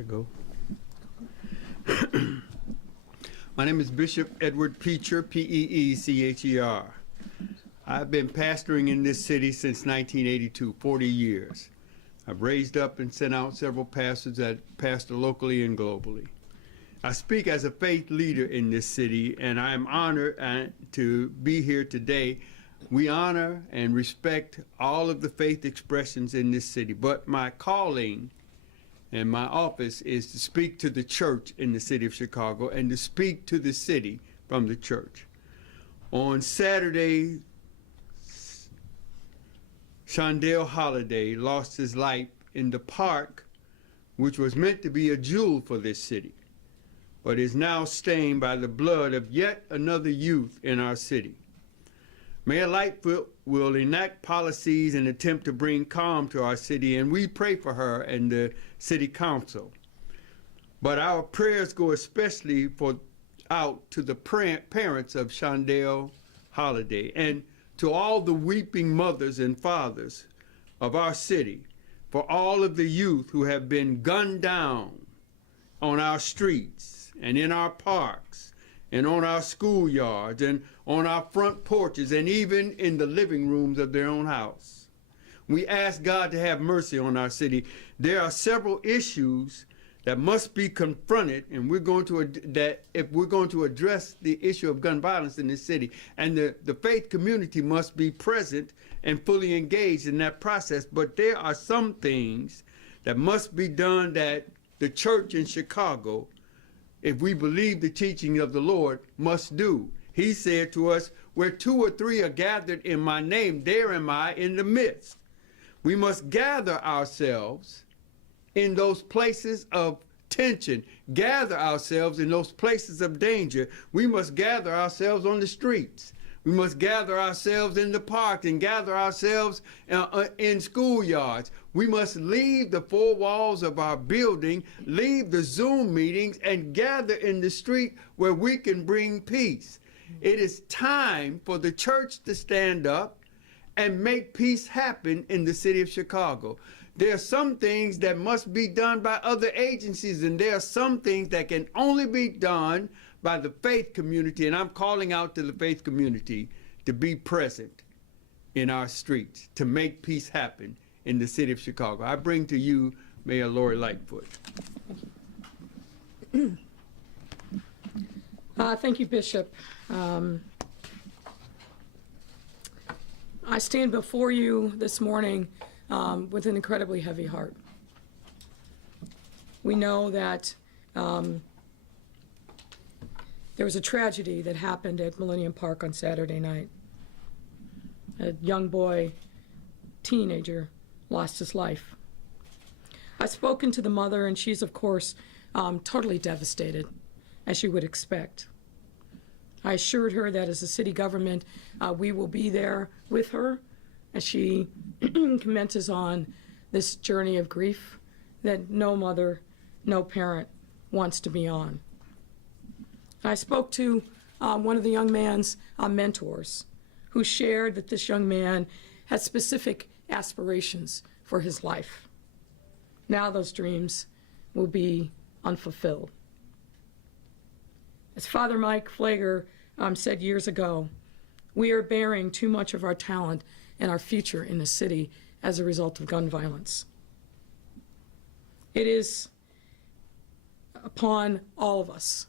I go? My name is Bishop Edward Peacher, P-E-E-C-H-E-R. I've been pastoring in this city since 1982, 40 years. I've raised up and sent out several pastors that pastor locally and globally. I speak as a faith leader in this city, and I am honored to be here today. We honor and respect all of the faith expressions in this city, but my calling and my office is to speak to the church in the city of Chicago and to speak to the city from the church. On Saturday, Shondell Holiday lost his life in the park, which was meant to be a jewel for this city, but is now stained by the blood of yet another youth in our city. Mayor Lightfoot will enact policies and attempt to bring calm to our city, and we pray for her and the city council. But our prayers go especially out to the parents of Shondell Holiday and to all the weeping mothers and fathers of our city, for all of the youth who have been gunned down on our streets and in our parks and on our schoolyards and on our front porches and even in the living rooms of their own house. We ask God to have mercy on our city. There are several issues that must be confronted, and if we're going to address the issue of gun violence in this city, and the faith community must be present and fully engaged in that process. But there are some things that must be done that the church in Chicago, if we believe the teaching of the Lord, must do. He said to us, where 2 or 3 are gathered in my name, there am I in the midst. We must gather ourselves in those places of tension, gather ourselves in those places of danger. We must gather ourselves on the streets. We must gather ourselves in the park and gather ourselves in schoolyards. We must leave the 4 walls of our building, leave the Zoom meetings, and gather in the street where we can bring peace. It is time for the church to stand up and make peace happen in the city of Chicago. There are some things that must be done by other agencies, and there are some things that can only be done by the faith community, and I'm calling out to the faith community to be present in our streets, to make peace happen in the city of Chicago. I bring to you Mayor Lori Lightfoot. Thank you, Bishop. I stand before you this morning with an incredibly heavy heart. We know that there was a tragedy that happened at Millennium Park on Saturday night. A young boy, teenager, lost his life. I've spoken to the mother, and she's, of course, totally devastated, as you would expect. I assured her that as a city government, we will be there with her as she commences on this journey of grief that no mother, no parent wants to be on. I spoke to one of the young man's mentors, who shared that this young man had specific aspirations for his life. Now those dreams will be unfulfilled. As Father Mike Flager said years ago, we are bearing too much of our talent and our future in the city as a result of gun violence. It is upon all of us,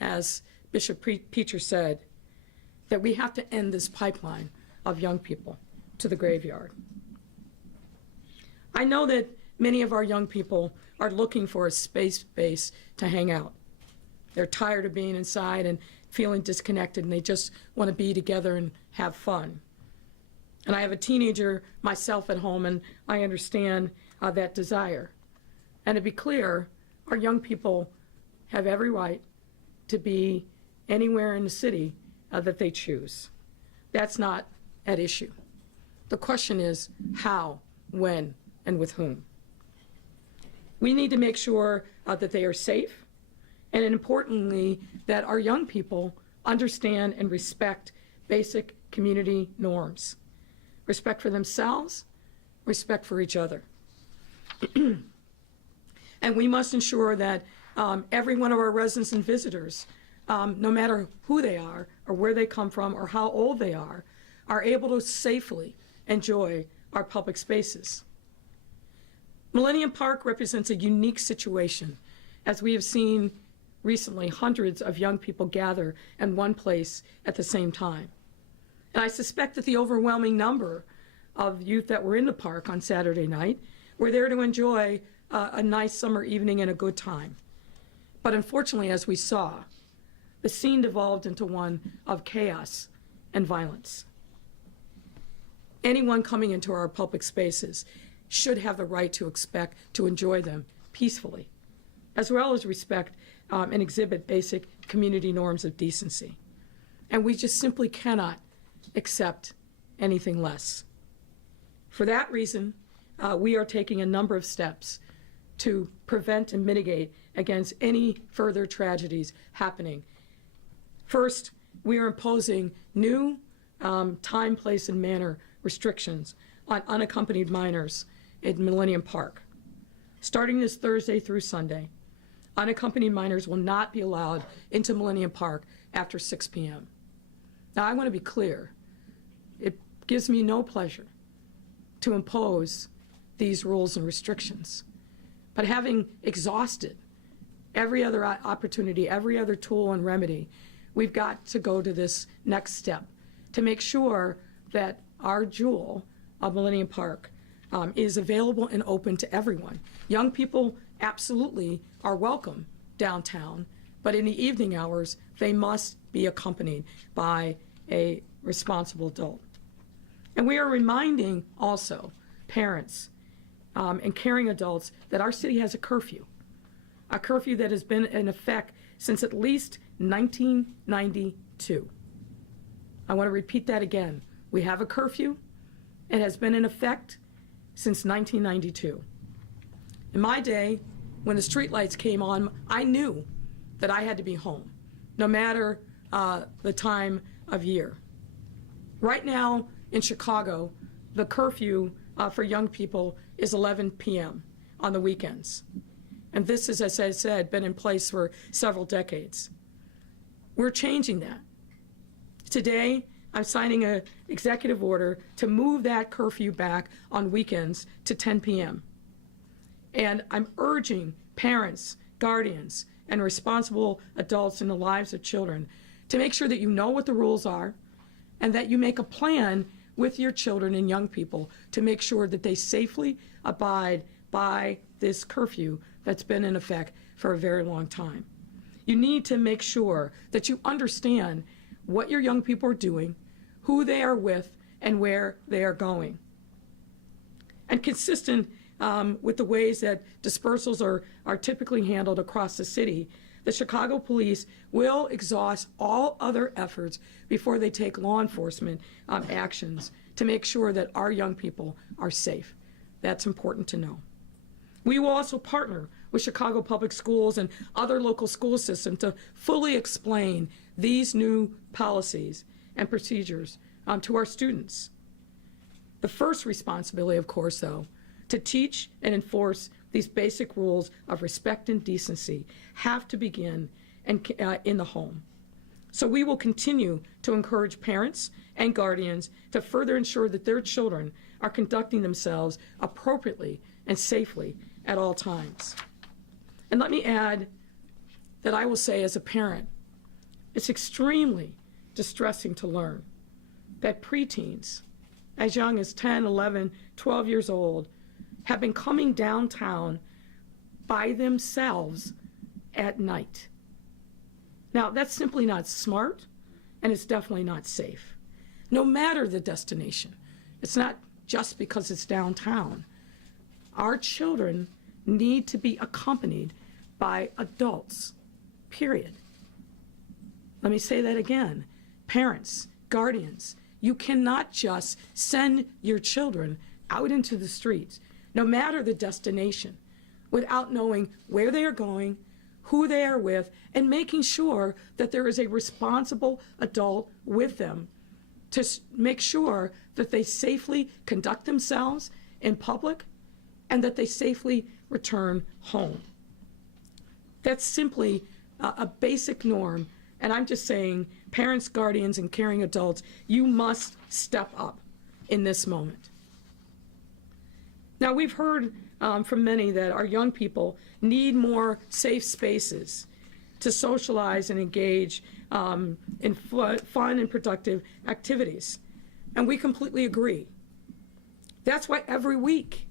as Bishop Peacher said, that we have to end this pipeline of young people to the graveyard. I know that many of our young people are looking for a space base to hang out. They're tired of being inside and feeling disconnected, and they just want to be together and have fun. And I have a teenager myself at home, and I understand that desire. And to be clear, our young people have every right to be anywhere in the city that they choose. That's not at issue. The question is how, when, and with whom. We need to make sure that they are safe, and importantly, that our young people understand and respect basic community norms. Respect for themselves, respect for each other. And we must ensure that every one of our residents and visitors, no matter who they are or where they come from or how old they are able to safely enjoy our public spaces. Millennium Park represents a unique situation, as we have seen recently hundreds of young people gather in one place at the same time. And I suspect that the overwhelming number of youth that were in the park on Saturday night were there to enjoy a nice summer evening and a good time. But unfortunately, as we saw, the scene devolved into one of chaos and violence. Anyone coming into our public spaces should have the right to expect to enjoy them peacefully, as well as respect and exhibit basic community norms of decency. And we just simply cannot accept anything less. For that reason, we are taking a number of steps to prevent and mitigate against any further tragedies happening. First, we are imposing new time, place, and manner restrictions on unaccompanied minors at Millennium Park. Starting this Thursday through Sunday, unaccompanied minors will not be allowed into Millennium Park after 6 p.m. Now, I want to be clear. It gives me no pleasure to impose these rules and restrictions. But having exhausted every other opportunity, every other tool and remedy, we've got to go to this next step to make sure that our jewel of Millennium Park is available and open to everyone. Young people absolutely are welcome downtown, but in the evening hours, they must be accompanied by a responsible adult. And we are reminding also parents and caring adults that our city has a curfew that has been in effect since at least 1992. I want to repeat that again. We have a curfew. It has been in effect since 1992. In my day, when the streetlights came on, I knew that I had to be home, no matter the time of year. Right now in Chicago, the curfew for young people is 11 p.m. on the weekends. And this has, as I said, been in place for several decades. We're changing that. Today, I'm signing an executive order to move that curfew back on weekends to 10 p.m. And I'm urging parents, guardians, and responsible adults in the lives of children to make sure that you know what the rules are and that you make a plan with your children and young people to make sure that they safely abide by this curfew that's been in effect for a very long time. You need to make sure that you understand what your young people are doing, who they are with, and where they are going. And consistent with the ways that dispersals are typically handled across the city, the Chicago police will exhaust all other efforts before they take law enforcement actions to make sure that our young people are safe. That's important to know. We will also partner with Chicago Public Schools and other local school systems to fully explain these new policies and procedures to our students. The first responsibility, of course, though, to teach and enforce these basic rules of respect and decency have to begin in the home. So we will continue to encourage parents and guardians to further ensure that their children are conducting themselves appropriately and safely at all times. And let me add that I will say as a parent, it's extremely distressing to learn that preteens as young as 10, 11, 12 years old have been coming downtown by themselves at night. Now, that's simply not smart, and it's definitely not safe. No matter the destination, it's not just because it's downtown. Our children need to be accompanied by adults, period. Let me say that again. Parents, guardians, you cannot just send your children out into the streets, no matter the destination, without knowing where they are going, who they are with, and making sure that there is a responsible adult with them to make sure that they safely conduct themselves in public and that they safely return home. That's simply a basic norm. And I'm just saying, parents, guardians, and caring adults, you must step up in this moment. Now, we've heard from many that our young people need more safe spaces to socialize and engage in fun and productive activities. And we completely agree. That's why every week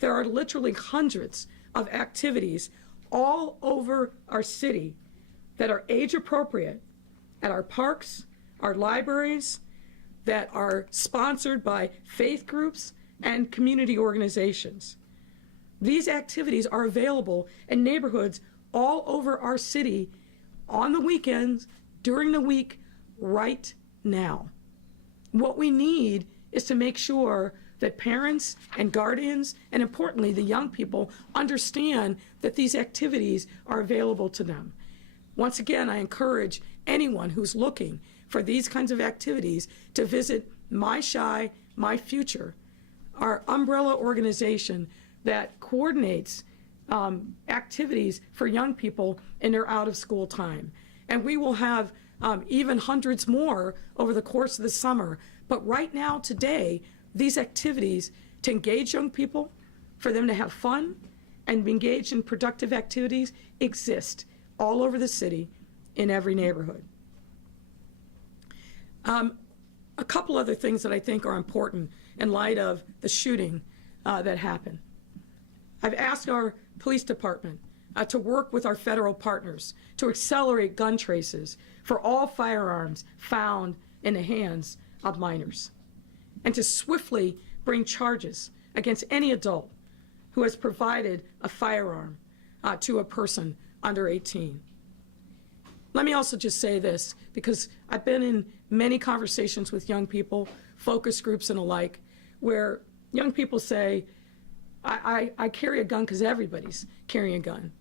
there are literally hundreds of activities all over our city that are age appropriate at our parks, our libraries, that are sponsored by faith groups and community organizations. These activities are available in neighborhoods all over our city on the weekends, during the week, right now. What we need is to make sure that parents and guardians, and importantly, the young people, understand that these activities are available to them. Once again, I encourage anyone who's looking for these kinds of activities to visit My Shy, My Future, our umbrella organization that coordinates activities for young people in their out-of-school time. And we will have even hundreds more over the course of the summer. But right now, today, these activities to engage young people, for them to have fun and be engaged in productive activities, exist all over the city in every neighborhood. A couple other things that I think are important in light of the shooting that happened. I've asked our police department to work with our federal partners to accelerate gun traces for all firearms found in the hands of minors, and to swiftly bring charges against any adult who has provided a firearm to a person under 18. Let me also just say this, because I've been in many conversations with young people, focus groups and alike, where young people say, I carry a gun because everybody's carrying a gun.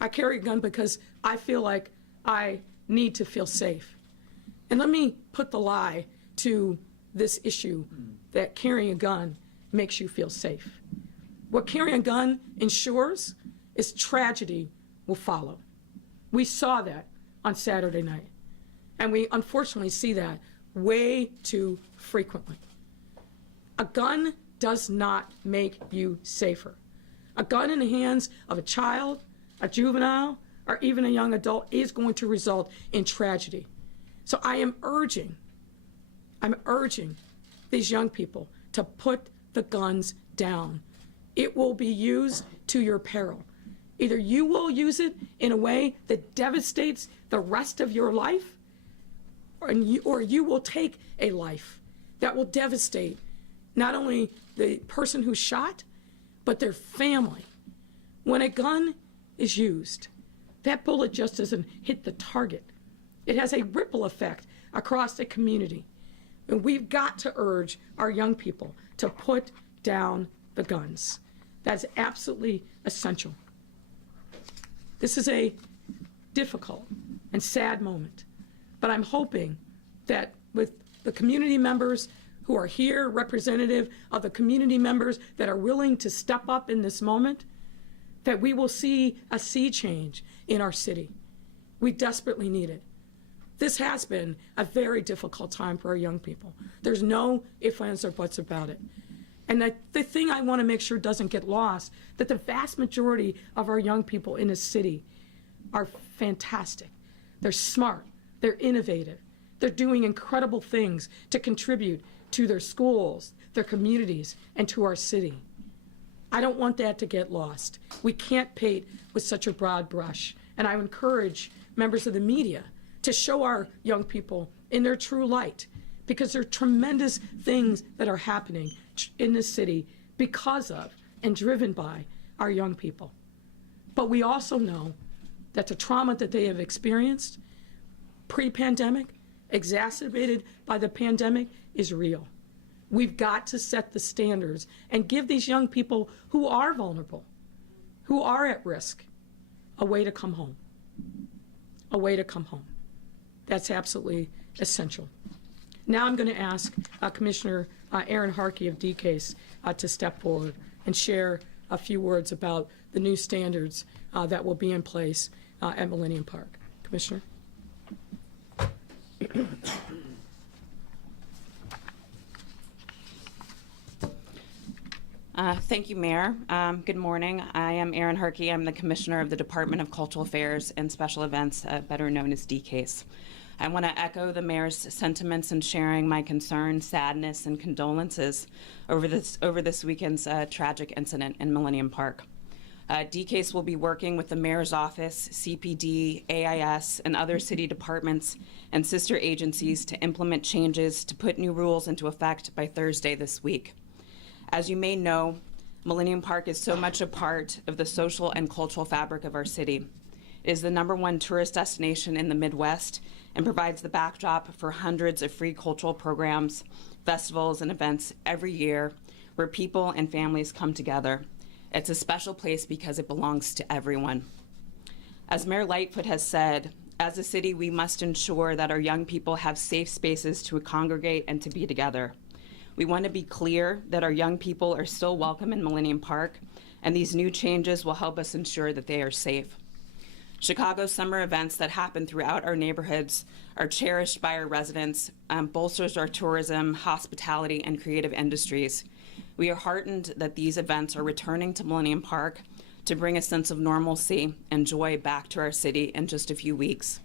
I carry a gun because I feel like I need to feel safe. And let me put the lie to this issue that carrying a gun makes you feel safe. What carrying a gun ensures is tragedy will follow. We saw that on Saturday night, and we unfortunately see that way too frequently. A gun does not make you safer. A gun in the hands of a child, a juvenile, or even a young adult is going to result in tragedy. So I'm urging these young people to put the guns down. It will be used to your peril. Either you will use it in a way that devastates the rest of your life, or you will take a life that will devastate not only the person who shot, but their family. When a gun is used, that bullet just doesn't hit the target. It has a ripple effect across the community. And we've got to urge our young people to put down the guns. That's absolutely essential. This is a difficult and sad moment, but I'm hoping that with the community members who are here, representative of the community members that are willing to step up in this moment, that we will see a sea change in our city. We desperately need it. This has been a very difficult time for our young people. There's no ifs, ands, or buts about it. And the thing I want to make sure doesn't get lost, that the vast majority of our young people in this city are fantastic. They're smart, they're innovative, they're doing incredible things to contribute to their schools, their communities, and to our city. I don't want that to get lost. We can't paint with such a broad brush. And I encourage members of the media to show our young people in their true light, because there are tremendous things that are happening in this city because of and driven by our young people. But we also know that the trauma that they have experienced pre-pandemic, exacerbated by the pandemic, is real. We've got to set the standards and give these young people who are vulnerable, who are at risk, a way to come home. A way to come home. That's absolutely essential. Now I'm going to ask Commissioner Aaron Harkey of DCASE to step forward and share a few words about the new standards that will be in place at Millennium Park. Commissioner? Thank you, Mayor. Good morning. I am Erin Herkey. I'm the Commissioner of the Department of Cultural Affairs and Special Events, better known as DCASE. I want to echo the Mayor's sentiments in sharing my concern, sadness, and condolences over this weekend's tragic incident in Millennium Park. DCASE will be working with the Mayor's Office, CPD, AIS, and other city departments and sister agencies to implement changes to put new rules into effect by Thursday this week. As you may know, Millennium Park is so much a part of the social and cultural fabric of our city. It is the #1 tourist destination in the Midwest and provides the backdrop for hundreds of free cultural programs, festivals, and events every year where people and families come together. It's a special place because it belongs to everyone. As Mayor Lightfoot has said, as a city, we must ensure that our young people have safe spaces to congregate and to be together. We want to be clear that our young people are still welcome in Millennium Park, and these new changes will help us ensure that they are safe. Chicago's summer events that happen throughout our neighborhoods are cherished by our residents, bolsters our tourism, hospitality, and creative industries. We are heartened that these events are returning to Millennium Park to bring a sense of normalcy and joy back to our city in just a few weeks.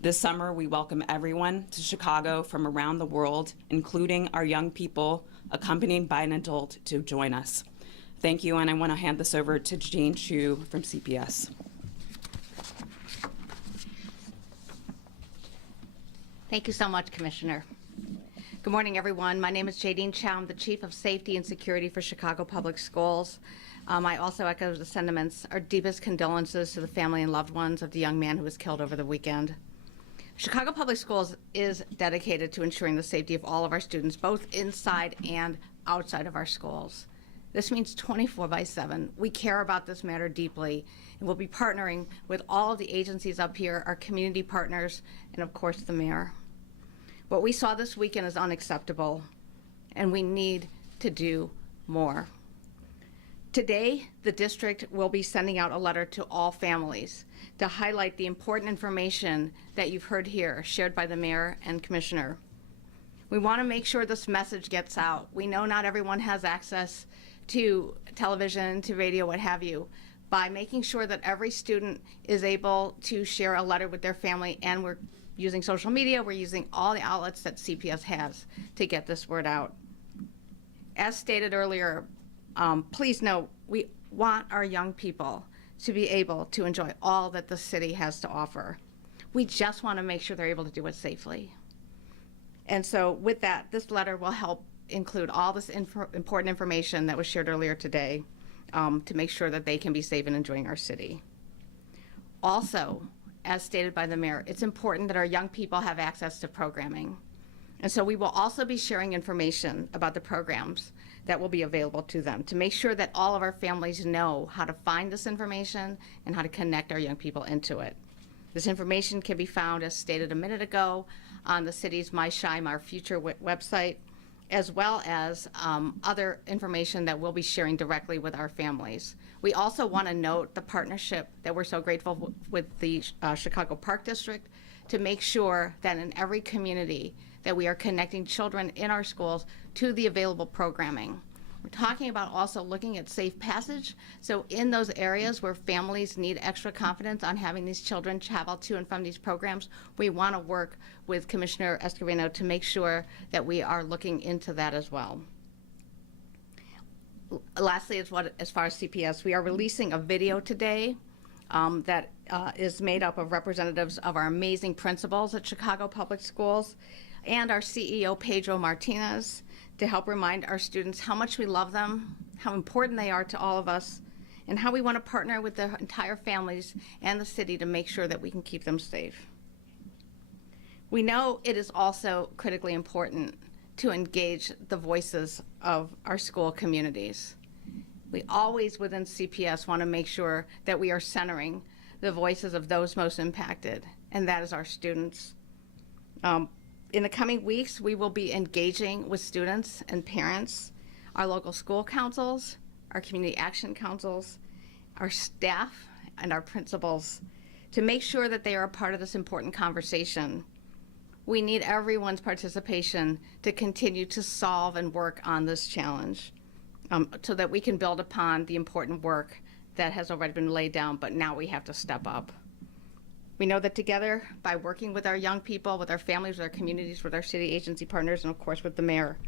This summer, we welcome everyone to Chicago from around the world, including our young people, accompanied by an adult to join us. Thank you, and I want to hand this over to Jane Chu from CPS. Thank you so much, Commissioner. Good morning, everyone. My name is Jadine Chow. I'm the Chief of Safety and Security for Chicago Public Schools. I also echo the sentiments, our deepest condolences to the family and loved ones of the young man who was killed over the weekend. Chicago Public Schools is dedicated to ensuring the safety of all of our students, both inside and outside of our schools. This means 24/7. We care about this matter deeply, and we'll be partnering with all of the agencies up here, our community partners, and of course the mayor. What we saw this weekend is unacceptable, and we need to do more. Today, the district will be sending out a letter to all families to highlight the important information that you've heard here, shared by the mayor and commissioner. We want to make sure this message gets out. We know not everyone has access to television, to radio, what have you. By making sure that every student is able to share a letter with their family, and we're using social media, we're using all the outlets that CPS has to get this word out. As stated earlier, please know we want our young people to be able to enjoy all that the city has to offer. We just want to make sure they're able to do it safely. And so with that, this letter will help include all this important information that was shared earlier today to make sure that they can be safe and enjoying our city. Also, as stated by the mayor, it's important that our young people have access to programming. And so we will also be sharing information about the programs that will be available to them to make sure that all of our families know how to find this information and how to connect our young people into it. This information can be found, as stated a minute ago, on the city's My Shine, Our Future website, as well as other information that we'll be sharing directly with our families. We also want to note the partnership that we're so grateful with the Chicago Park District to make sure that in every community that we are connecting children in our schools to the available programming. We're talking about also looking at safe passage. So in those areas where families need extra confidence on having these children travel to and from these programs, we want to work with Commissioner Escobedo to make sure that we are looking into that as well. Lastly, as far as CPS, we are releasing a video today that is made up of representatives of our amazing principals at Chicago Public Schools and our CEO, Pedro Martinez, to help remind our students how much we love them, how important they are to all of us, and how we want to partner with their entire families and the city to make sure that we can keep them safe. We know it is also critically important to engage the voices of our school communities. We always, within CPS, want to make sure that we are centering the voices of those most impacted, and that is our students. In the coming weeks, we will be engaging with students and parents, our local school councils, our community action councils, our staff, and our principals to make sure that they are a part of this important conversation. We need everyone's participation to continue to solve and work on this challenge so that we can build upon the important work that has already been laid down, but now we have to step up. We know that together, by working with our young people, with our families, with our communities, with our city agency partners, and of course with the mayor,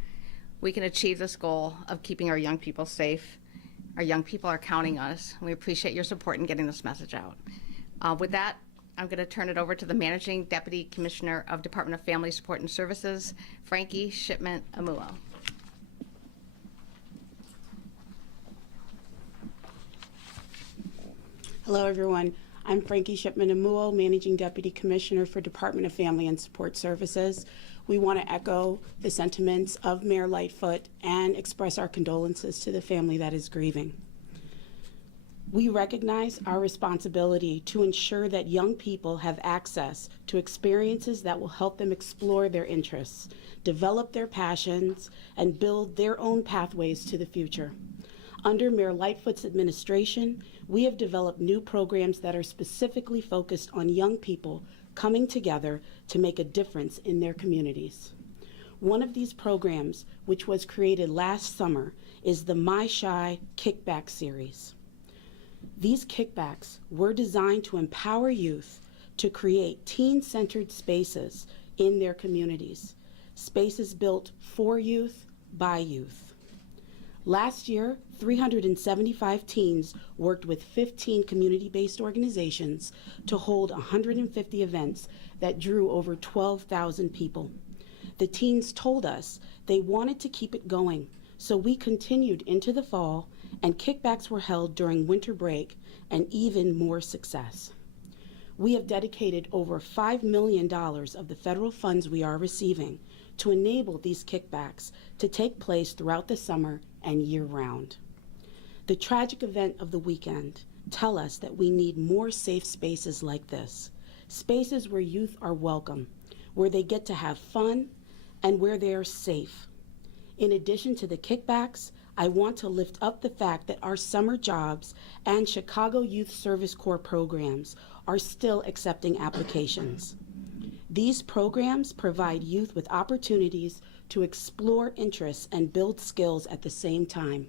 we can achieve this goal of keeping our young people safe. Our young people are counting on us. We appreciate your support in getting this message out. With that, I'm going to turn it over to the Managing Deputy Commissioner of Department of Family Support and Services, Frankie Shipman-Amuo. Hello, everyone. I'm Frankie Shipman-Amuo, Managing Deputy Commissioner for Department of Family and Support Services. We want to echo the sentiments of Mayor Lightfoot and express our condolences to the family that is grieving. We recognize our responsibility to ensure that young people have access to experiences that will help them explore their interests, develop their passions, and build their own pathways to the future. Under Mayor Lightfoot's administration, we have developed new programs that are specifically focused on young people coming together to make a difference in their communities. One of these programs, which was created last summer, is the My Shy Kickback series. These kickbacks were designed to empower youth to create teen-centered spaces in their communities, spaces built for youth, by youth. Last year, 375 teens worked with 15 community-based organizations to hold 150 events that drew over 12,000 people. The teens told us they wanted to keep it going, so we continued into the fall, and kickbacks were held during winter break, and even more success. We have dedicated over $5 million of the federal funds we are receiving to enable these kickbacks to take place throughout the summer and year-round. The tragic event of the weekend tell us that we need more safe spaces like this, spaces where youth are welcome, where they get to have fun, and where they are safe. In addition to the kickbacks, I want to lift up the fact that our summer jobs and Chicago Youth Service Corps programs are still accepting applications. These programs provide youth with opportunities to explore interests and build skills at the same time.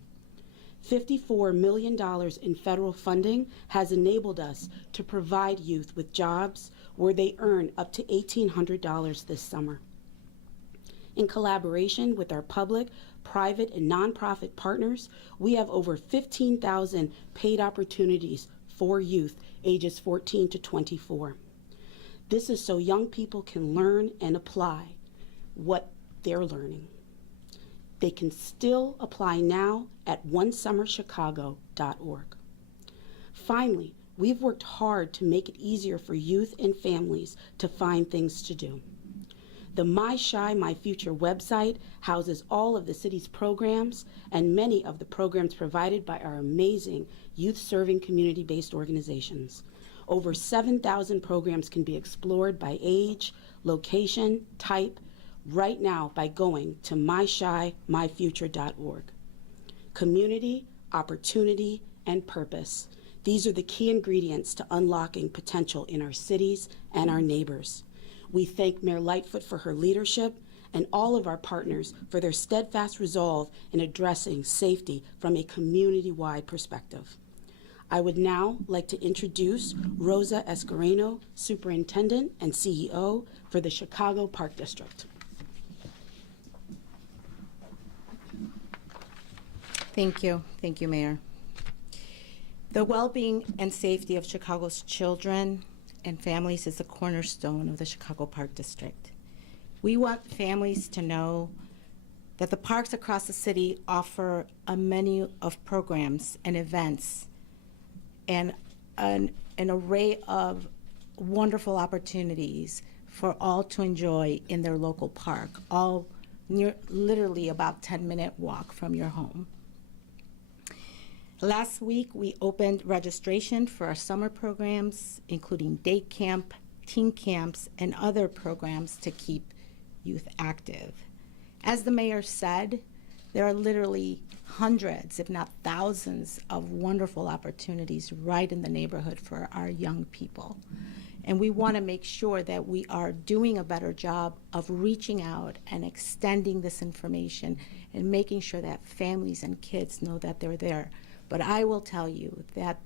$54 million in federal funding has enabled us to provide youth with jobs where they earn up to $1,800 this summer. In collaboration with our public, private, and nonprofit partners, we have over 15,000 paid opportunities for youth ages 14 to 24. This is so young people can learn and apply what they're learning. They can still apply now at onesummerchicago.org. Finally, we've worked hard to make it easier for youth and families to find things to do. The My Shy, My Future website houses all of the city's programs and many of the programs provided by our amazing youth-serving community-based organizations. Over 7,000 programs can be explored by age, location, type, right now by going to myshy.myfuture.org. Community, opportunity, and purpose. These are the key ingredients to unlocking potential in our cities and our neighbors. We thank Mayor Lightfoot for her leadership and all of our partners for their steadfast resolve in addressing safety from a community-wide perspective. I would now like to introduce Rosa Escareno, Superintendent and CEO for the Chicago Park District. Thank you, Mayor. The well-being and safety of Chicago's children and families is the cornerstone of the Chicago Park District. We want families to know that the parks across the city offer a menu of programs and events and an array of wonderful opportunities for all to enjoy in their local park, all literally about 10-minute walk from your home. Last week, we opened registration for our summer programs, including day camp, teen camps, and other programs to keep youth active. As the mayor said, There are literally hundreds, if not thousands, of wonderful opportunities right in the neighborhood for our young people. And we want to make sure that we are doing a better job of reaching out and extending this information and making sure that families and kids know that they're there. But I will tell you that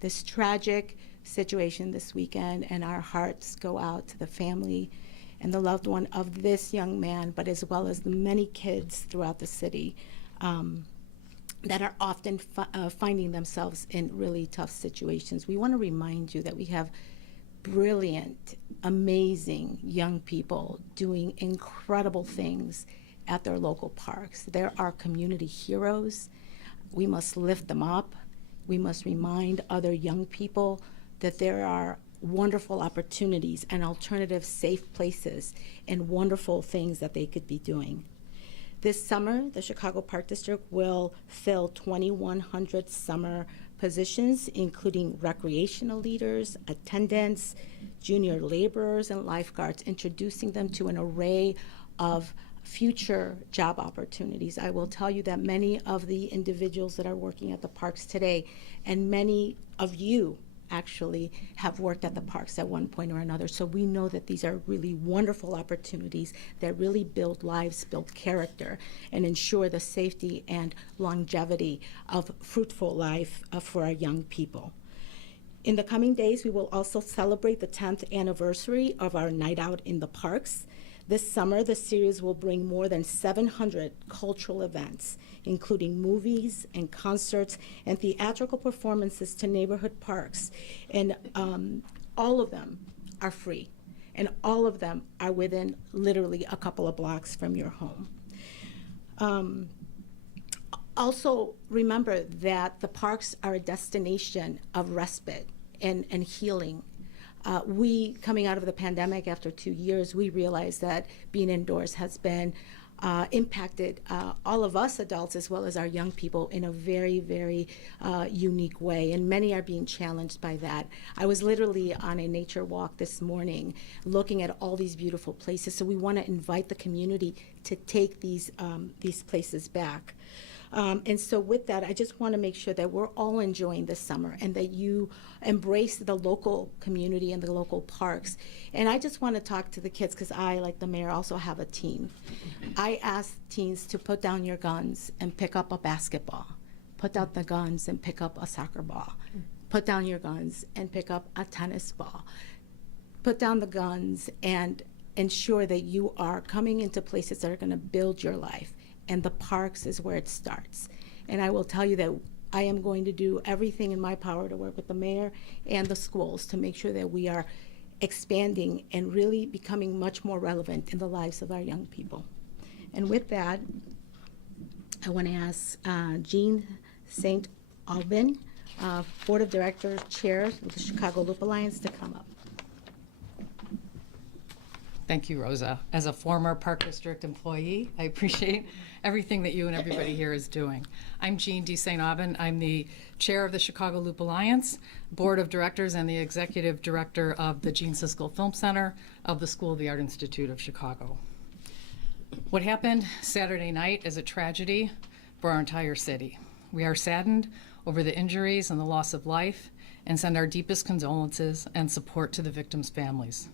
this tragic situation this weekend, and our hearts go out to the family and the loved one of this young man, but as well as the many kids throughout the city that are often finding themselves in really tough situations. We want to remind you that we have brilliant, amazing young people doing incredible things at their local parks. They're our community heroes. We must lift them up. We must remind other young people that there are wonderful opportunities and alternative safe places and wonderful things that they could be doing. This summer, the Chicago Park District will fill 2,100 summer positions, including recreational leaders, attendants, junior laborers, and lifeguards, introducing them to an array of future job opportunities. I will tell you that many of the individuals that are working at the parks today, and many of you actually have worked at the parks at one point or another. So we know that these are really wonderful opportunities that really build lives, build character, and ensure the safety and longevity of fruitful life for our young people. In the coming days, we will also celebrate the 10th anniversary of our Night Out in the Parks. This summer, the series will bring more than 700 cultural events, including movies and concerts and theatrical performances to neighborhood parks. And all of them are free. And all of them are within literally a couple of blocks from your home. Also, remember that the parks are a destination of respite and healing. We, coming out of the pandemic after 2 years, we realized that being indoors has been impacted all of us adults as well as our young people in a very, very unique way, and many are being challenged by that. I was literally on a nature walk this morning looking at all these beautiful places, so we want to invite the community to take these places back. And so with that, I just want to make sure that we're all enjoying this summer and that you embrace the local community and the local parks. And I just want to talk to the kids because I, like the mayor, also have a teen. I ask teens to put down your guns and pick up a basketball. Put down the guns and pick up a soccer ball. Put down your guns and pick up a tennis ball. Put down the guns and ensure that you are coming into places that are going to build your life. And the parks is where it starts. And I will tell you that I am going to do everything in my power to work with the mayor and the schools to make sure that we are expanding and really becoming much more relevant in the lives of our young people. And with that, I want to ask Jean St. Albin, Board of Directors Chair of the Chicago Loop Alliance, to come up. Thank you, Rosa. As a former Park District employee, I appreciate everything that you and everybody here is doing. I'm Jean D. St. Aubin. I'm the chair of the Chicago Loop Alliance, board of directors, and the executive director of the Gene Siskel Film Center of the School of the Art Institute of Chicago. What happened Saturday night is a tragedy for our entire city. We are saddened over the injuries and the loss of life and send our deepest condolences and support to the victims' families.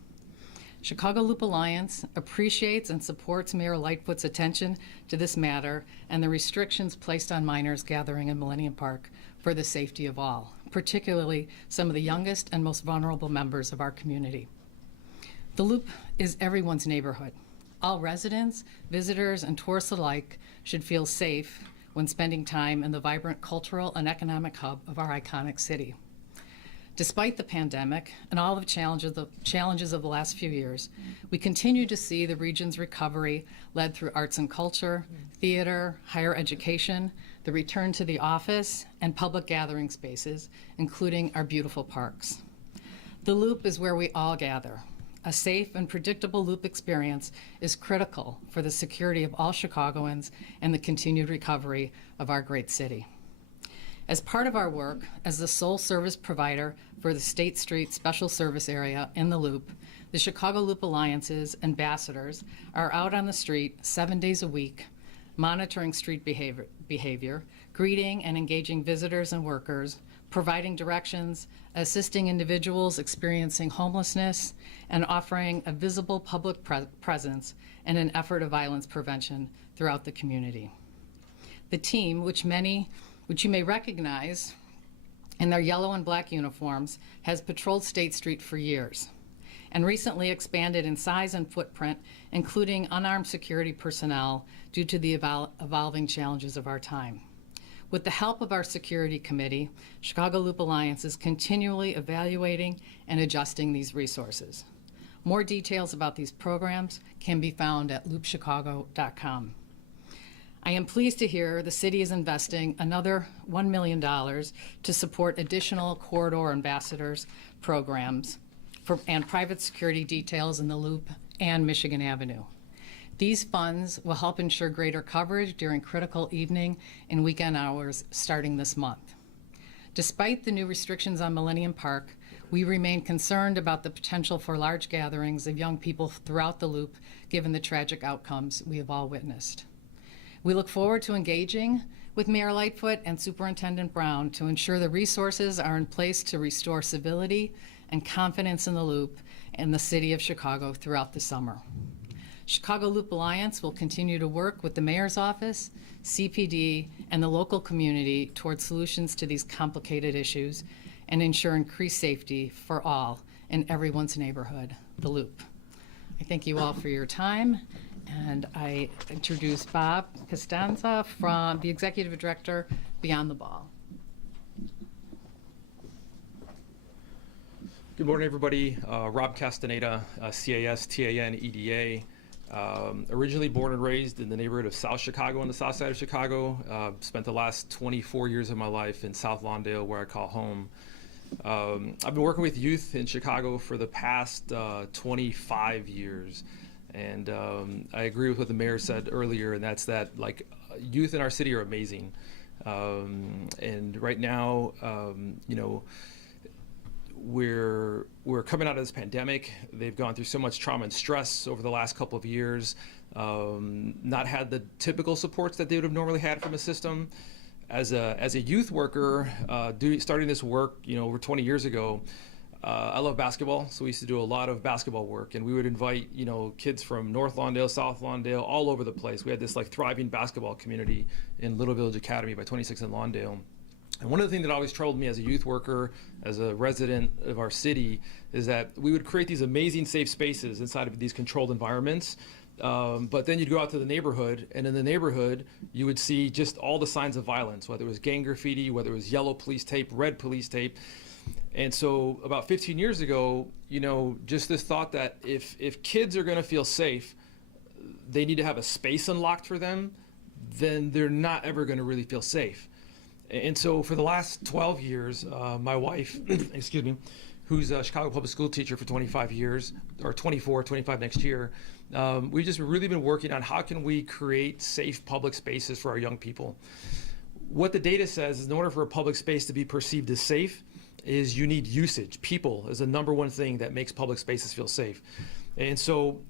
Chicago Loop Alliance appreciates and supports Mayor Lightfoot's attention to this matter and the restrictions placed on minors gathering in Millennium Park for the safety of all, particularly some of the youngest and most vulnerable members of our community. The Loop is everyone's neighborhood. All residents, visitors, and tourists alike should feel safe when spending time in the vibrant cultural and economic hub of our iconic city. Despite the pandemic and all the challenges of the last few years, we continue to see the region's recovery led through arts and culture, theater, higher education, the return to the office, and public gathering spaces, including our beautiful parks. The Loop is where we all gather. A safe and predictable Loop experience is critical for the security of all Chicagoans and the continued recovery of our great city. As part of our work as the sole service provider for the State Street Special Service Area in the Loop, the Chicago Loop Alliance's ambassadors are out on the street 7 days a week, monitoring street behavior, greeting and engaging visitors and workers, providing directions, assisting individuals experiencing homelessness, and offering a visible public presence in an effort of violence prevention throughout the community. The team, which you may recognize in their yellow and black uniforms, has patrolled State Street for years and recently expanded in size and footprint, including unarmed security personnel, due to the evolving challenges of our time. With the help of our security committee, Chicago Loop Alliance is continually evaluating and adjusting these resources. More details about these programs can be found at loopchicago.com. I am pleased to hear the city is investing another $1 million to support additional corridor ambassadors programs and private security details in the Loop and Michigan Avenue. These funds will help ensure greater coverage during critical evening and weekend hours starting this month. Despite the new restrictions on Millennium Park, we remain concerned about the potential for large gatherings of young people throughout the Loop, given the tragic outcomes we have all witnessed. We look forward to engaging with Mayor Lightfoot and Superintendent Brown to ensure the resources are in place to restore civility and confidence in the Loop and the city of Chicago throughout the summer. Chicago Loop Alliance will continue to work with the Mayor's Office, CPD, and the local community towards solutions to these complicated issues and ensure increased safety for all in everyone's neighborhood, the Loop. I thank you all for your time, and I introduce Bob Costanza, from the Executive Director, Beyond the Ball. Good morning, everybody. Rob Castaneda, CASTANEDA. Originally born and raised in the neighborhood of South Chicago on the south side of Chicago. Spent the last 24 years of my life in South Lawndale, where I call home. I've been working with youth in Chicago for the past 25 years. And I agree with what the mayor said earlier, and that's that, like, youth in our city are amazing. And right now, you know, we're coming out of this pandemic. They've gone through so much trauma and stress over the last couple of years, not had the typical supports that they would have normally had from a system. As a youth worker, starting this work, you know, over 20 years ago, I love basketball, so we used to do a lot of basketball work, and we would invite, you know, kids from North Lawndale, South Lawndale, all over the place. We had this like thriving basketball community in Little Village Academy by 26 in Lawndale. And one of the things that always troubled me as a youth worker, as a resident of our city, is that we would create these amazing safe spaces inside of these controlled environments. But then you'd go out to the neighborhood, and in the neighborhood, you would see just all the signs of violence, whether it was gang graffiti, whether it was yellow police tape, red police tape. And so about 15 years ago, you know, just this thought that if kids are going to feel safe, they need to have a space unlocked for them, then they're not ever going to really feel safe. And so for the last 12 years, my wife, excuse me, who's a Chicago public school teacher for 25 years, or 25 next year, we've just really been working on how can we create safe public spaces for our young people. What the data says is in order for a public space to be perceived as safe, is you need usage. People is the number one thing that makes public spaces feel safe. And so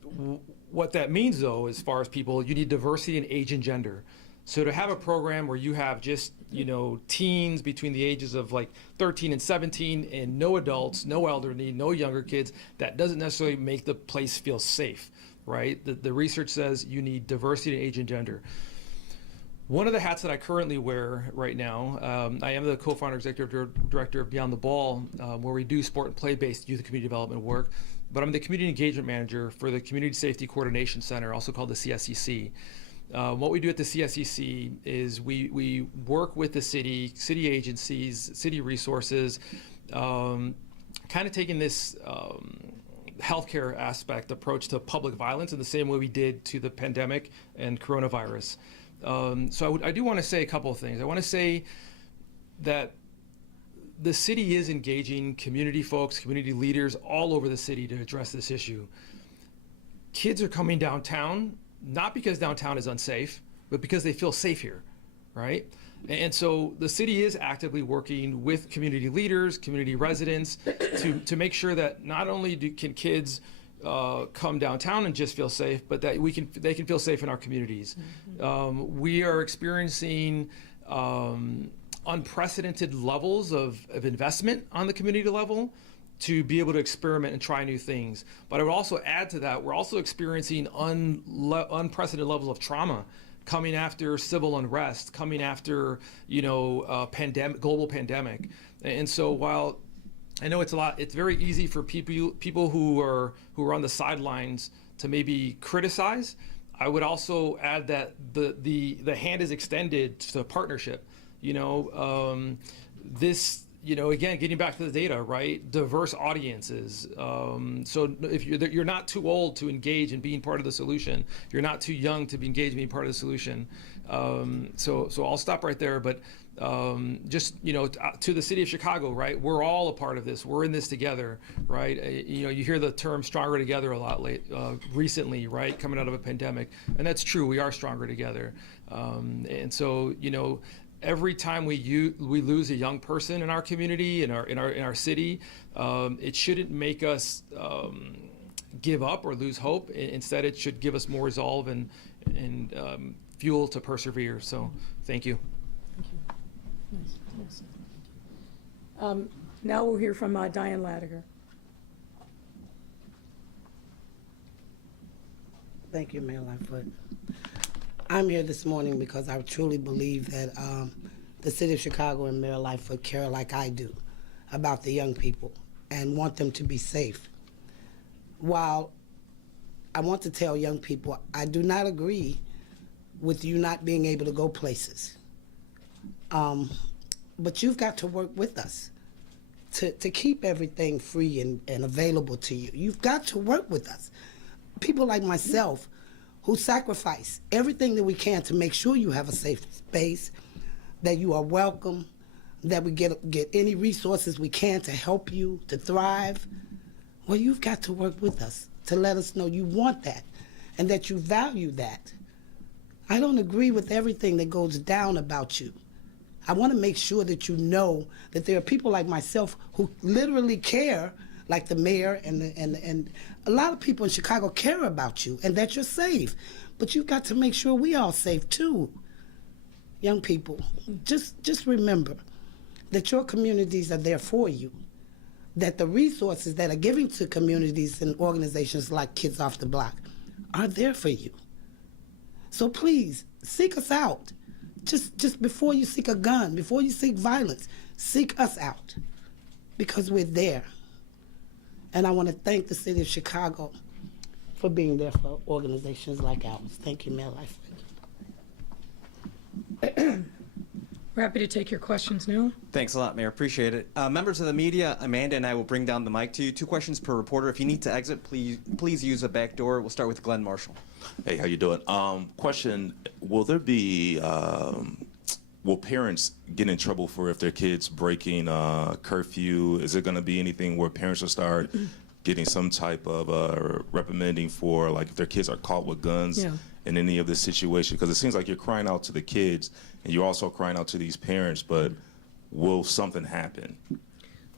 what that means, though, as far as people, you need diversity in age and gender. So to have a program where you have just, you know, teens between the ages of like 13 and 17 and no adults, no elderly, no younger kids, that doesn't necessarily make the place feel safe, right? The research says you need diversity in age and gender. One of the hats that I currently wear right now, I am the co-founder, executive director of Beyond the Ball, where we do sport and play-based youth and community development work. But I'm the community engagement manager for the Community Safety Coordination Center, also called the CSEC. What we do at the CSEC is we work with the city agencies, city resources, kind of taking this healthcare aspect approach to public violence in the same way we did to the pandemic and coronavirus. So I do want to say a couple of things. I want to say that the city is engaging community folks, community leaders all over the city to address this issue. Kids are coming downtown, not because downtown is unsafe, but because they feel safe here, right? And so the city is actively working with community leaders, community residents to make sure that not only can kids come downtown and just feel safe, but that they can feel safe in our communities. We are experiencing unprecedented levels of investment on the community level to be able to experiment and try new things. But I would also add to that, we're also experiencing unprecedented levels of trauma coming after civil unrest, coming after, global pandemic. And so while I know it's very easy for people who are on the sidelines to maybe criticize, I would also add that the hand is extended to partnership. This, again, getting back to the data, right? Diverse audiences. So if you're not too old to engage in being part of the solution, you're not too young to be engaged in being part of the solution. So I'll stop right there, but just, to the city of Chicago, right? We're all a part of this. We're in this together, right? You hear the term stronger together a lot recently, right? Coming out of a pandemic. And that's true. We are stronger together. And so, every time we lose a young person in our community, in our city, it shouldn't make us give up or lose hope. Instead, it should give us more resolve and fuel to persevere. So, thank you. Now we'll hear from Diane Ladiger. Thank you, Mayor Lightfoot. I'm here this morning because I truly believe that the city of Chicago and Mayor Lightfoot care like I do about the young people and want them to be safe. While I want to tell young people, I do not agree with you not being able to go places. But you've got to work with us to keep everything free and available to you. You've got to work with us. People like myself who sacrifice everything that we can to make sure you have a safe space, that you are welcome, that we get any resources we can to help you to thrive. Well, you've got to work with us to let us know you want that and that you value that. I don't agree with everything that goes down about you. I want to make sure that you know that there are people like myself who literally care, like the mayor and a lot of people in Chicago care about you and that you're safe. But you've got to make sure we all safe too. Young people, just remember that your communities are there for you, that the resources that are given to communities and organizations like Kids Off the Block are there for you. So please, seek us out. Just before you seek a gun, before you seek violence, seek us out because we're there. And I want to thank the city of Chicago for being there for organizations like ours. Thank you, Mayor Lightfoot. We're happy to take your questions now. Thanks a lot, Mayor. Appreciate it. Members of the media, Amanda and I will bring down the mic to you. 2 questions per reporter. If you need to exit, please use a back door. We'll start with Glenn Marshall. Hey, how you doing? Question, will there be, will parents get in trouble for if their kids breaking curfew? Is it going to be anything where parents will start getting some type of reprimanding for, like, if their kids are caught with guns in any of this situation? Because it seems like you're crying out to the kids and you're also crying out to these parents, but will something happen?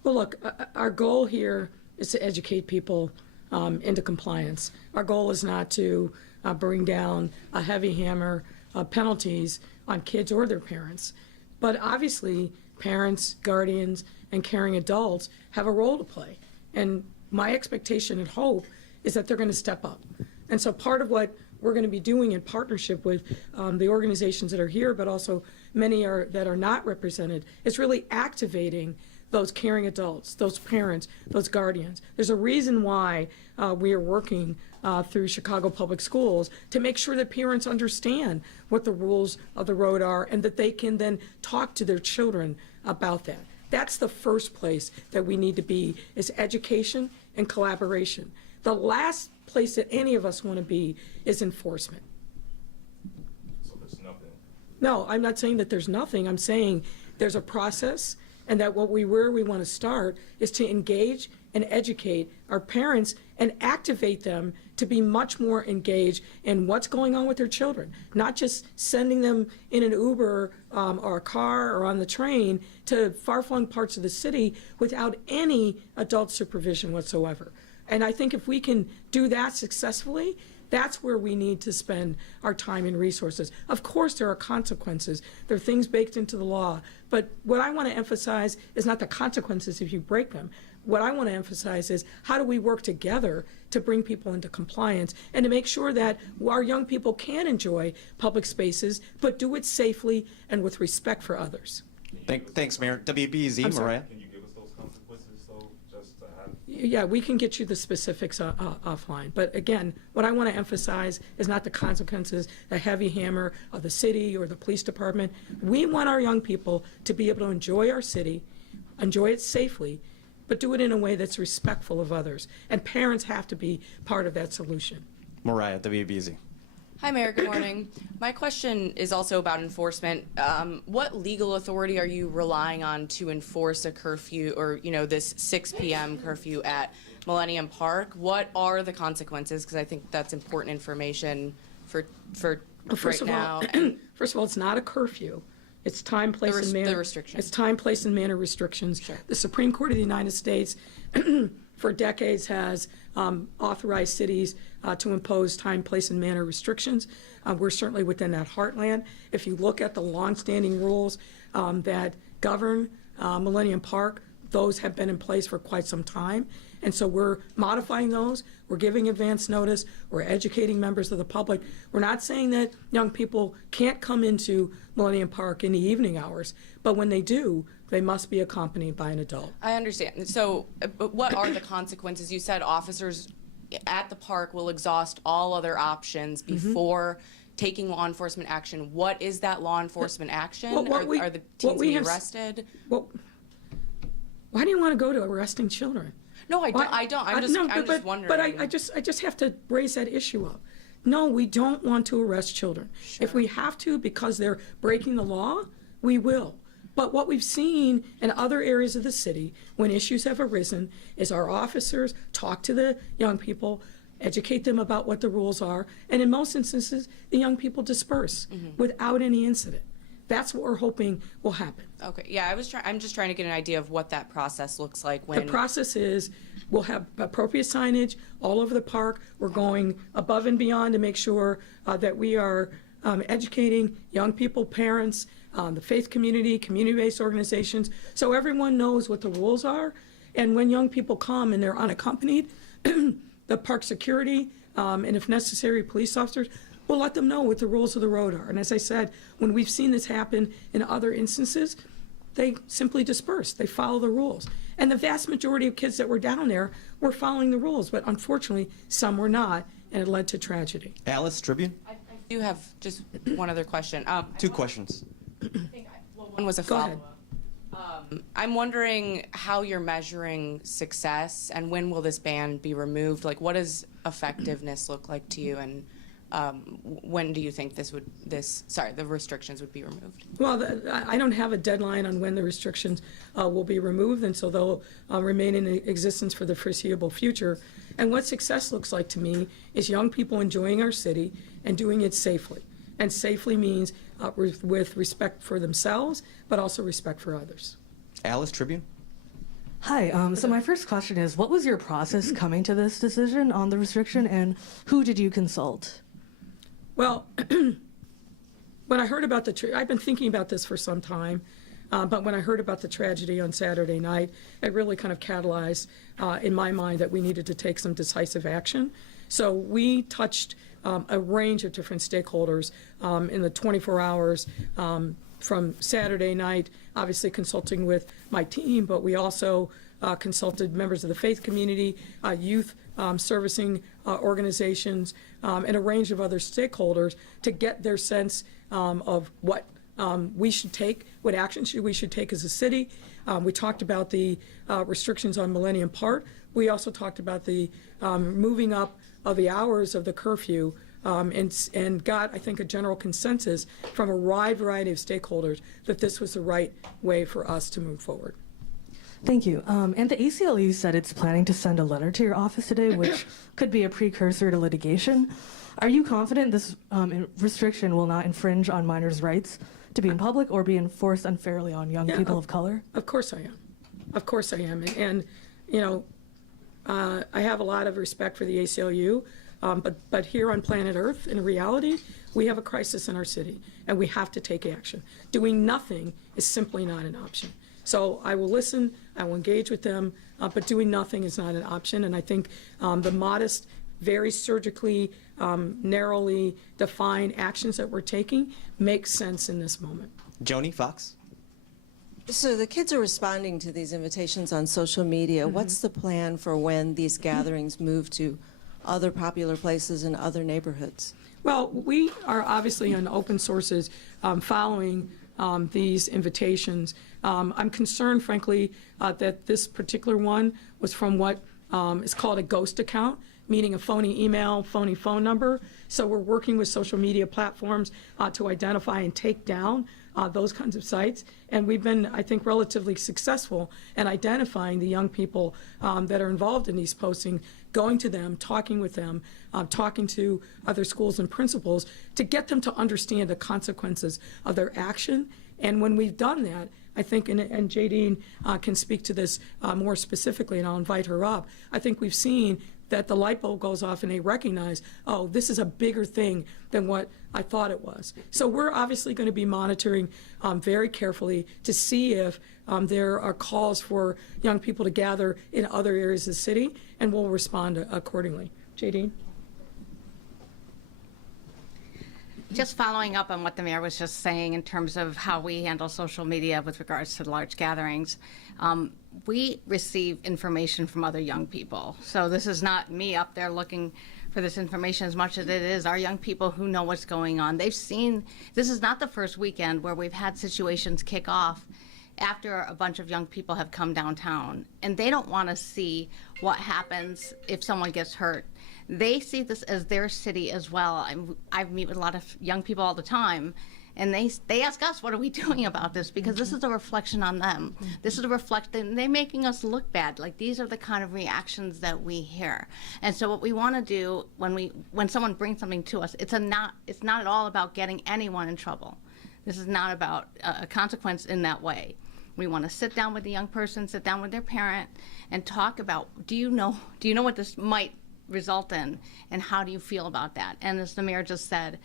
Well, look, our goal here is to educate people into compliance. Our goal is not to bring down a heavy hammer penalties on kids or their parents. But obviously, parents, guardians, and caring adults have a role to play. And my expectation and hope is that they're going to step up. And so part of what we're going to be doing in partnership with the organizations that are here, but also many that are not represented, is really activating those caring adults, those parents, those guardians. There's a reason why we are working through Chicago Public Schools to make sure that parents understand what the rules of the road are and that they can then talk to their children about that. That's the first place that we need to be, is education and collaboration. The last place that any of us want to be is enforcement. So there's nothing? No, I'm not saying that there's nothing. I'm saying there's a process, and that where we want to start is to engage and educate our parents and activate them to be much more engaged in what's going on with their children, not just sending them in an Uber or a car or on the train to far-flung parts of the city without any adult supervision whatsoever. And I think if we can do that successfully, that's where we need to spend our time and resources. Of course, there are consequences. There are things baked into the law. But what I want to emphasize is not the consequences if you break them. What I want to emphasize is how do we work together to bring people into compliance and to make sure that our young people can enjoy public spaces, but do it safely and with respect for others. Thanks, Mayor. WBZ, Mariah. Can you give us those consequences, though, just to have? Yeah, we can get you the specifics offline. But again, what I want to emphasize is not the consequences, the heavy hammer of the city or the police department. We want our young people to be able to enjoy our city, enjoy it safely, but do it in a way that's respectful of others. And parents have to be part of that solution. Mariah, WBZ. Hi, Mayor. Good morning. My question is also about enforcement. What legal authority are you relying on to enforce a curfew or, this 6 p.m. curfew at Millennium Park? What are the consequences? Because I think that's important information for right now. First of all, it's not a curfew. It's time, place, and manner. The restrictions. It's time, place, and manner restrictions. Sure. The Supreme Court of the United States for decades has authorized cities to impose time, place, and manner restrictions. We're certainly within that heartland. If you look at the longstanding rules that govern Millennium Park, those have been in place for quite some time. And so we're modifying those. We're giving advance notice. We're educating members of the public. We're not saying that young people can't come into Millennium Park in the evening hours, but when they do, they must be accompanied by an adult. I understand. So, but what are the consequences? You said officers at the park will exhaust all other options before taking law enforcement action. What is that law enforcement action? Are the teens being arrested? Why do you want to go to arresting children? No, I don't. I'm just wondering. But I just have to raise that issue up. No, we don't want to arrest children. Sure. If we have to because they're breaking the law, we will. But what we've seen in other areas of the city when issues have arisen is our officers talk to the young people, educate them about what the rules are, and in most instances, the young people disperse without any incident. That's what we're hoping will happen. Okay, yeah, I'm just trying to get an idea of what that process looks like when. The process is we'll have appropriate signage all over the park. We're going above and beyond to make sure that we are educating young people, parents, the faith community, community-based organizations, so everyone knows what the rules are. And when young people come and they're unaccompanied, the park security, and if necessary, police officers, we'll let them know what the rules of the road are. And as I said, when we've seen this happen in other instances, they simply disperse. They follow the rules. And the vast majority of kids that were down there were following the rules, but unfortunately, some were not, and it led to tragedy. Alice, Tribune. I do have just one other question. Two questions. One was a follow-up. I'm wondering how you're measuring success and when will this ban be removed? Like, what does effectiveness look like to you, and when do you think the restrictions would be removed? Well, I don't have a deadline on when the restrictions will be removed, and so they'll remain in existence for the foreseeable future. And what success looks like to me is young people enjoying our city and doing it safely. And safely means with respect for themselves, but also respect for others. Alice, Tribune. Hi, so my first question is, what was your process coming to this decision on the restriction, and who did you consult? Well, when I heard about I've been thinking about this for some time, but when I heard about the tragedy on Saturday night, it really kind of catalyzed in my mind that we needed to take some decisive action. So we touched a range of different stakeholders in the 24 hours from Saturday night, obviously consulting with my team, but we also consulted members of the faith community, youth servicing organizations, and a range of other stakeholders to get their sense of what we should take, what action we should take as a city. We talked about the restrictions on Millennium Park. We also talked about the moving up of the hours of the curfew and got, I think, a general consensus from a wide variety of stakeholders that this was the right way for us to move forward. Thank you. And the ACLU said it's planning to send a letter to your office today, which could be a precursor to litigation. Are you confident this restriction will not infringe on minors' rights to be in public or be enforced unfairly on young people of color? Of course I am. Of course I am. And you know, I have a lot of respect for the ACLU, but here on planet Earth, in reality, we have a crisis in our city, and we have to take action. Doing nothing is simply not an option. So I will listen, I will engage with them, but doing nothing is not an option, and I think the modest, very surgically, narrowly defined actions that we're taking make sense in this moment. Joni, Fox. So the kids are responding to these invitations on social media. What's the plan for when these gatherings move to other popular places in other neighborhoods? Well, we are obviously on open sources following these invitations. I'm concerned, frankly, that this particular one was from what is called a ghost account, meaning a phony email, phony phone number. So we're working with social media platforms to identify and take down those kinds of sites. And we've been, I think, relatively successful in identifying the young people that are involved in these postings, going to them, talking with them, talking to other schools and principals to get them to understand the consequences of their action. And when we've done that, I think, and Jadine can speak to this more specifically, and I'll invite her up, I think we've seen that the light bulb goes off and they recognize, oh, this is a bigger thing than what I thought it was. So we're obviously going to be monitoring very carefully to see if there are calls for young people to gather in other areas of the city, and we'll respond accordingly. Jadine? Just following up on what the mayor was just saying in terms of how we handle social media with regards to large gatherings, we receive information from other young people. So this is not me up there looking for this information as much as it is our young people who know what's going on. They've seen, this is not the first weekend where we've had situations kick off after a bunch of young people have come downtown, and they don't want to see what happens if someone gets hurt. They see this as their city as well. I meet with a lot of young people all the time, and they ask us, what are we doing about this? Because this is a reflection on them. This is a reflection, they're making us look bad. Like, these are the kind of reactions that we hear. And so what we want to do when someone brings something to us, it's not at all about getting anyone in trouble. This is not about a consequence in that way. We want to sit down with the young person, sit down with their parent, and talk about, do you know what this might result in, and how do you feel about that? And as the mayor just said,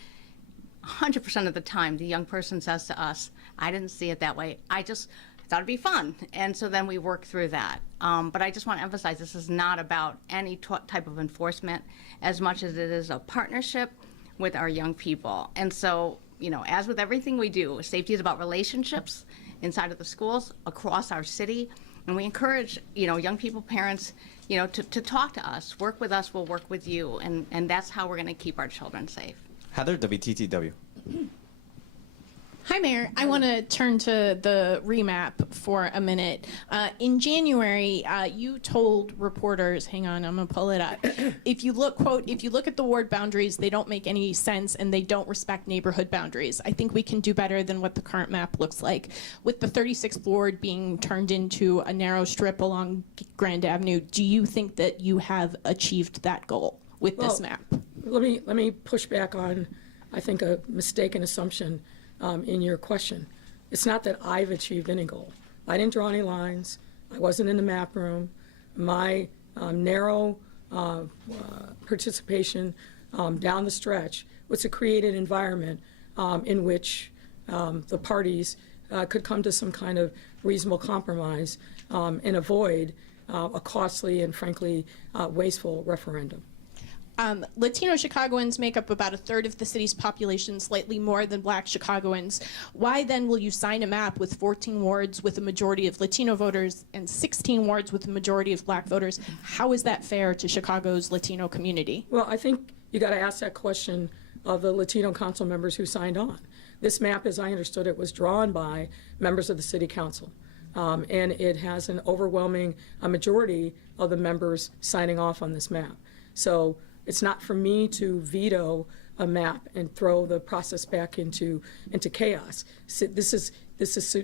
100% of the time, the young person says to us, I didn't see it that way. I thought it'd be fun. And so then we work through that. But I just want to emphasize, this is not about any type of enforcement as much as it is a partnership with our young people. And so, as with everything we do, safety is about relationships inside of the schools, across our city. And we encourage, young people, parents, to talk to us, work with us, we'll work with you. And that's how we're going to keep our children safe. Heather, WTTW. Hi, Mayor. I want to turn to the remap for a minute. In January, you told reporters, hang on, I'm going to pull it up. If you look, quote, if you look at the ward boundaries, they don't make any sense and they don't respect neighborhood boundaries. I think we can do better than what the current map looks like. With the 36th ward being turned into a narrow strip along Grand Avenue, do you think that you have achieved that goal with this map? Let me push back on, I think, a mistaken assumption in your question. It's not that I've achieved any goal. I didn't draw any lines. I wasn't in the map room. My narrow participation down the stretch was to create an environment in which the parties could come to some kind of reasonable compromise and avoid a costly and frankly wasteful referendum. Latino Chicagoans make up about a third of the city's population, slightly more than Black Chicagoans. Why then will you sign a map with 14 wards with a majority of Latino voters and 16 wards with a majority of Black voters? How is that fair to Chicago's Latino community? Well, I think you got to ask that question of the Latino council members who signed on. This map, as I understood it, was drawn by members of the city council. And it has an overwhelming majority of the members signing off on this map. So it's not for me to veto a map and throw the process back into chaos. So this is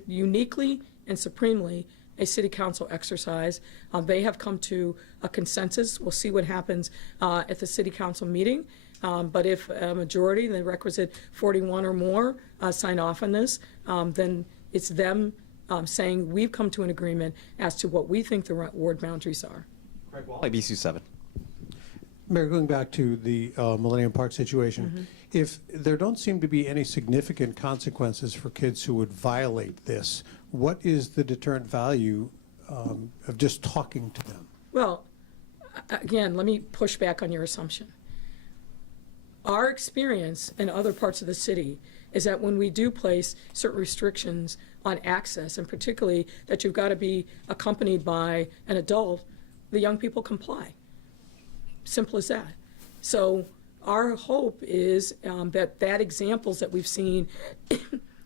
uniquely and supremely a city council exercise. They have come to a consensus. We'll see what happens at the city council meeting. But if a majority, the requisite 41 or more, sign off on this, then it's them saying we've come to an agreement as to what we think the ward boundaries are. ABC 7. Mayor, going back to the Millennium Park situation, if there don't seem to be any significant consequences for kids who would violate this, what is the deterrent value of just talking to them? Well, again, let me push back on your assumption. Our experience in other parts of the city is that when we do place certain restrictions on access, and particularly that you've got to be accompanied by an adult, the young people comply. Simple as that. So our hope is that examples that we've seen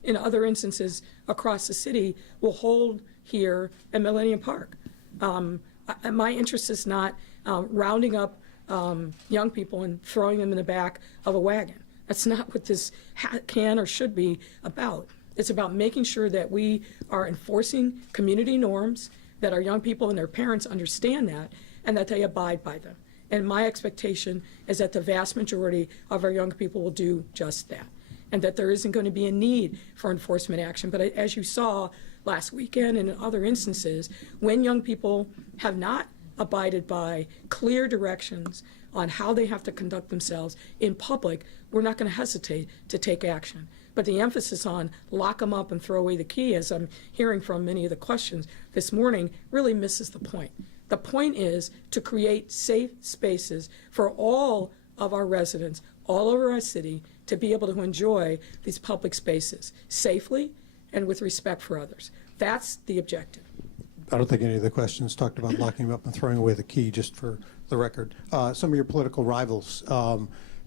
in other instances across the city will hold here at Millennium Park. My interest is not rounding up young people and throwing them in the back of a wagon. That's not what this can or should be about. It's about making sure that we are enforcing community norms, that our young people and their parents understand that, and that they abide by them. And my expectation is that the vast majority of our young people will do just that, and that there isn't going to be a need for enforcement action. But as you saw last weekend and in other instances, when young people have not abided by clear directions on how they have to conduct themselves in public, we're not going to hesitate to take action. But the emphasis on lock them up and throw away the key, as I'm hearing from many of the questions this morning, really misses the point. The point is to create safe spaces for all of our residents all over our city to be able to enjoy these public spaces safely and with respect for others. That's the objective. I don't think any of the questions talked about locking them up and throwing away the key, just for the record. Some of your political rivals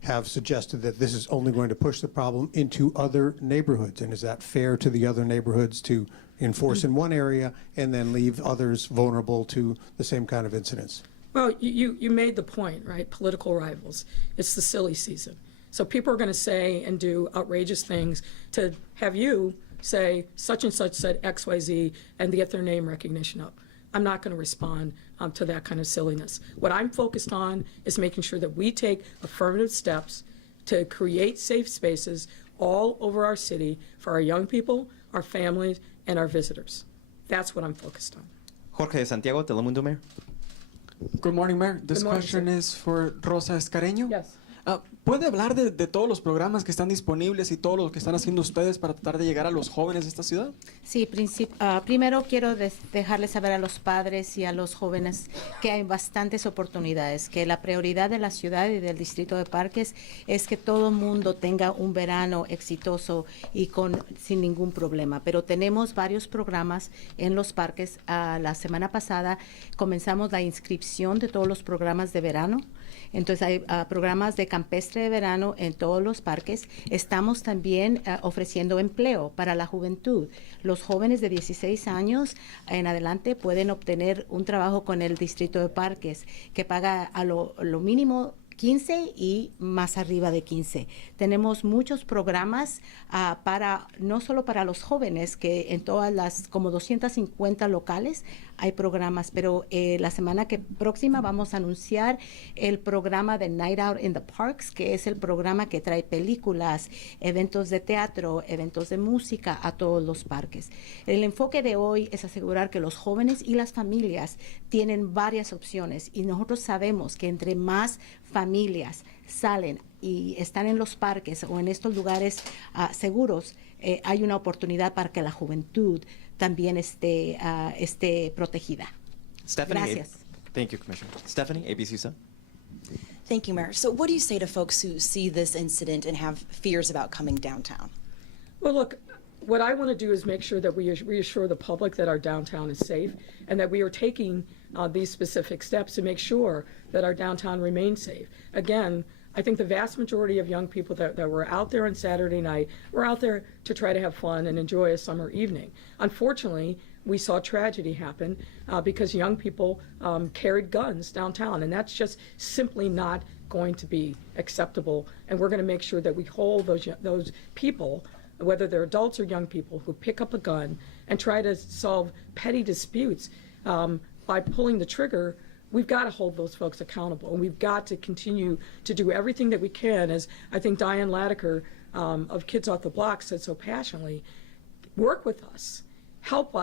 have suggested that this is only going to push the problem into other neighborhoods. And is that fair to the other neighborhoods to enforce in one area and then leave others vulnerable to the same kind of incidents? Well, you made the point, right? Political rivals. It's the silly season. So people are going to say and do outrageous things to have you say such and such said X, Y, Z and get their name recognition up. I'm not going to respond to that kind of silliness. What I'm focused on is making sure that we take affirmative steps to create safe spaces all over our city for our young people, our families, and our visitors. That's what I'm focused on. Jorge de Santiago, Telemundo, Mayor. Good morning, Mayor. This morning, question is for Rosa Escareño. Yes. ¿Puede hablar de todos los programas que están disponibles y todo lo que están haciendo ustedes para tratar de llegar a los jóvenes de esta ciudad? Sí, primero quiero dejarles saber a los padres y a los jóvenes que hay bastantes oportunidades, que la prioridad de la ciudad y del Distrito de Parques es que todo el mundo tenga un verano exitoso y sin ningún problema. Pero tenemos varios programas en los parques. La semana pasada comenzamos la inscripción de todos los programas de verano. Entonces hay programas de campestre de verano en todos los parques. Estamos también ofreciendo empleo para la juventud. Los jóvenes de 16 años en adelante pueden obtener un trabajo con el Distrito de Parques que paga a lo mínimo 15 y más arriba de 15. Tenemos muchos programas no solo para los jóvenes, que en todas las como 250 locales hay programas, pero la semana próxima vamos a anunciar el programa de Night Out in the Parks, que es el programa que trae películas, eventos de teatro, eventos de música a todos los parques. El enfoque de hoy es asegurar que los jóvenes y las familias tienen varias opciones y nosotros sabemos que entre más familias salen y están en los parques o en estos lugares seguros, hay una oportunidad para que la juventud también esté protegida. Stephanie, Gracias. Thank you, Commissioner. Stephanie, ABC 7. Thank you, Mayor. So what do you say to folks who see this incident and have fears about coming downtown? Well, look, what I want to do is make sure that we reassure the public that our downtown is safe and that we are taking these specific steps to make sure that our downtown remains safe. Again, I think the vast majority of young people that were out there on Saturday night were out there to try to have fun and enjoy a summer evening. Unfortunately, we saw tragedy happen because young people carried guns downtown, and that's just simply not going to be acceptable. And we're going to make sure that we hold those people, whether they're adults or young people, who pick up a gun and try to solve petty disputes by pulling the trigger. We've got to hold those folks accountable, and we've got to continue to do everything that we can, as I think Diane Latiker of Kids Off the Block said so passionately. Work with us, help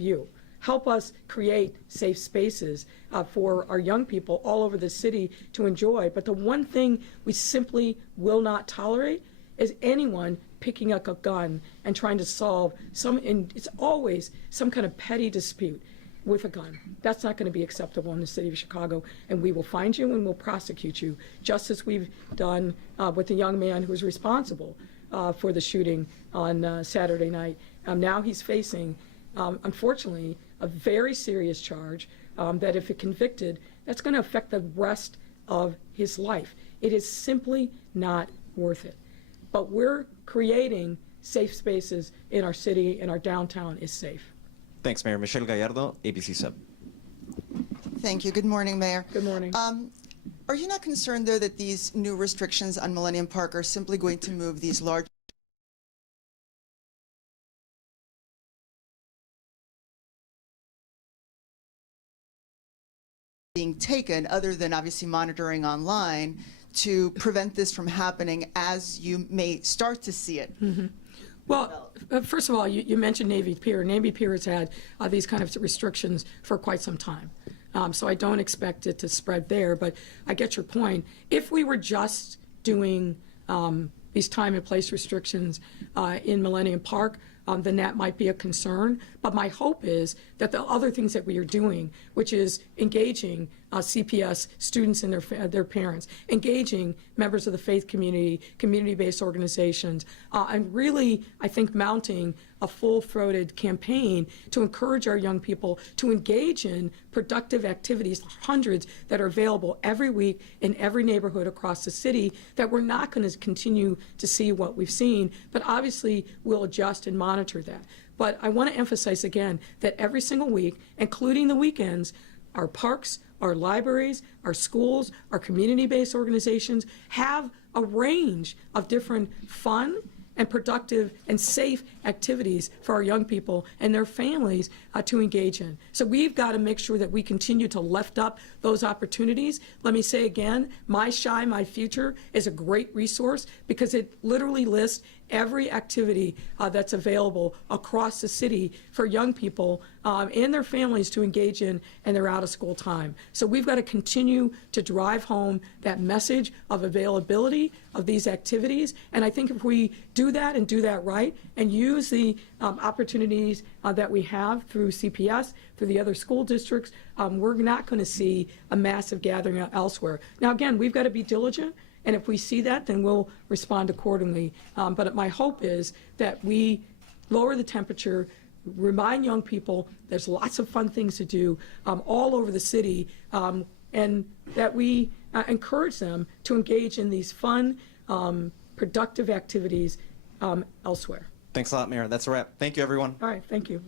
you. help us create safe spaces for our young people all over the city to enjoy. But the one thing we simply will not tolerate is anyone picking up a gun and trying to solve it's always some kind of petty dispute with a gun. That's not going to be acceptable in the city of Chicago, and we will find you and we'll prosecute you, just as we've done with the young man who was responsible for the shooting on Saturday night. Now he's facing, unfortunately, a very serious charge that if it convicted, that's going to affect the rest of his life. It is simply not worth it. But we're creating safe spaces in our city, and our downtown is safe. Thanks, Mayor. Michelle Gallardo, ABC 7. Thank you. Good morning, Mayor. Good morning. Are you not concerned, though, that these new restrictions on Millennium Park are simply going to move these large being taken, other than obviously monitoring online, to prevent this from happening as you may start to see it? Mm-hmm. Well, first of all, you mentioned Navy Pier. Navy Pier has had these kind of restrictions for quite some time. So I don't expect it to spread there, but I get your point. If we were just doing these time and place restrictions in Millennium Park, then that might be a concern. But my hope is that the other things that we are doing, which is engaging CPS students and their parents, engaging members of the faith community, community-based organizations, and really, I think, mounting a full-throated campaign to encourage our young people to engage in productive activities, hundreds that are available every week in every neighborhood across the city, that we're not going to continue to see what we've seen, but obviously we'll adjust and monitor that. But I want to emphasize again that every single week, including the weekends, our parks, our libraries, our schools, our community-based organizations have a range of different fun and productive and safe activities for our young people and their families to engage in. So we've got to make sure that we continue to lift up those opportunities. Let me say again, My Shy, My Future is a great resource because it literally lists every activity that's available across the city for young people and their families to engage in their out-of-school time. So we've got to continue to drive home that message of availability of these activities. And I think if we do that and do that right and use the opportunities that we have through CPS, through the other school districts, we're not going to see a massive gathering elsewhere. Now, again, we've got to be diligent. And if we see that, then we'll respond accordingly. But my hope is that we lower the temperature, remind young people there's lots of fun things to do all over the city, and that we encourage them to engage in these fun, productive activities elsewhere. Thanks a lot, Mayor. That's a wrap. Thank you, everyone. All right, thank you.